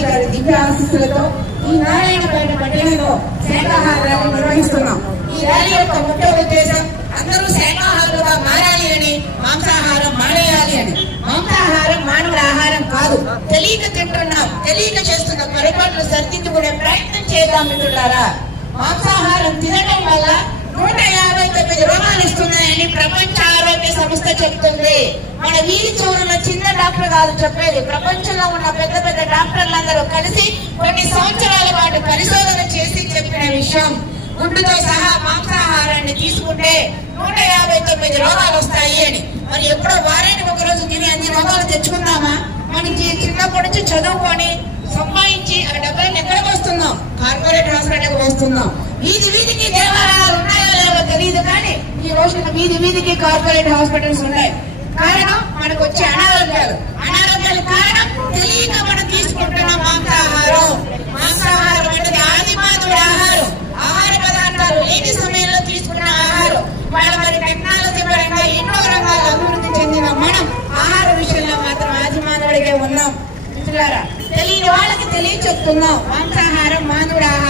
స్వామీజీ గారి దివ్యాశీస్సులతో ఈ నారాయణపేట పట్టణంలో శాఖాహార ర్యాలీ నిర్వహిస్తున్నాం. ఈ ర్యాలీ యొక్క ముఖ్య ఉద్దేశం అందరూ శాఖాహారులుగా మారాలి అని, మాంసాహారం మానేయాలి అని. మాంసాహారం మానవుల ఆహారం కాదు. తెలియక తింటున్నాం, తెలియక చేస్తున్న పొరపాట్లు సరిదిద్దుకునే ప్రయత్నం చేద్దాం మిత్రులారా. మాంసాహారం తినడం వల్ల 159 రోగాలు ఇస్తున్నాయని ప్రపంచ ఆరోగ్య సంస్థ చెప్తుంది. మన వీధి చివరలో చిన్న డాక్టర్ కాదు చెప్పేది, ప్రపంచంలో ఉన్న పెద్ద పెద్ద డాక్టర్లందరూ కలిసి కొన్ని సంవత్సరాల పాటు పరిశోధన చేసి చెప్పిన విషయం. గుడ్డుతో సహా మాంసాహారాన్ని తీసుకుంటే 159 రోగాలు వస్తాయి అని. మరి ఎప్పుడో వారానికి ఒక రోజు తిని అన్ని రోగాలు తెచ్చుకుందామా? మనకి చిన్నప్పటి నుంచి చదువుకొని సంపాదించి ఆ డబ్బులను ఎక్కడికి వస్తున్నాం? కార్పొరేట్ హాస్పిటల్కి వస్తున్నాం. వీధి వీధికి దేవాలయాలు ఉన్నాయో లేవో తెలియదు, కానీ ఈ రోజున వీధి వీధికి కార్పొరేట్ హాస్పిటల్స్ ఉన్నాయి. కారణం మనకు వచ్చే అనారోగ్యాలు. అనారోగ్యాలు కారణం తెలియక మనం తీసుకుంటున్న మాంసాహారం. మాంసాహారం అనేది ఆది మానవుడి ఆహారం. ఆహార పదార్థాలు లేని సమయంలో తీసుకున్న ఆహారం. వాళ్ళ మరి టెక్నాలజీ పరంగా ఎన్నో రంగాలు అభివృద్ధి చెందిన మనం ఆహార విషయంలో మాత్రం ఆది మానవుడిగా ఉన్నాం. మిత్రులారా, తెలియని వాళ్ళకి తెలియ చెప్తున్నాం. మాంసాహారం మానవుడి ఆహారం.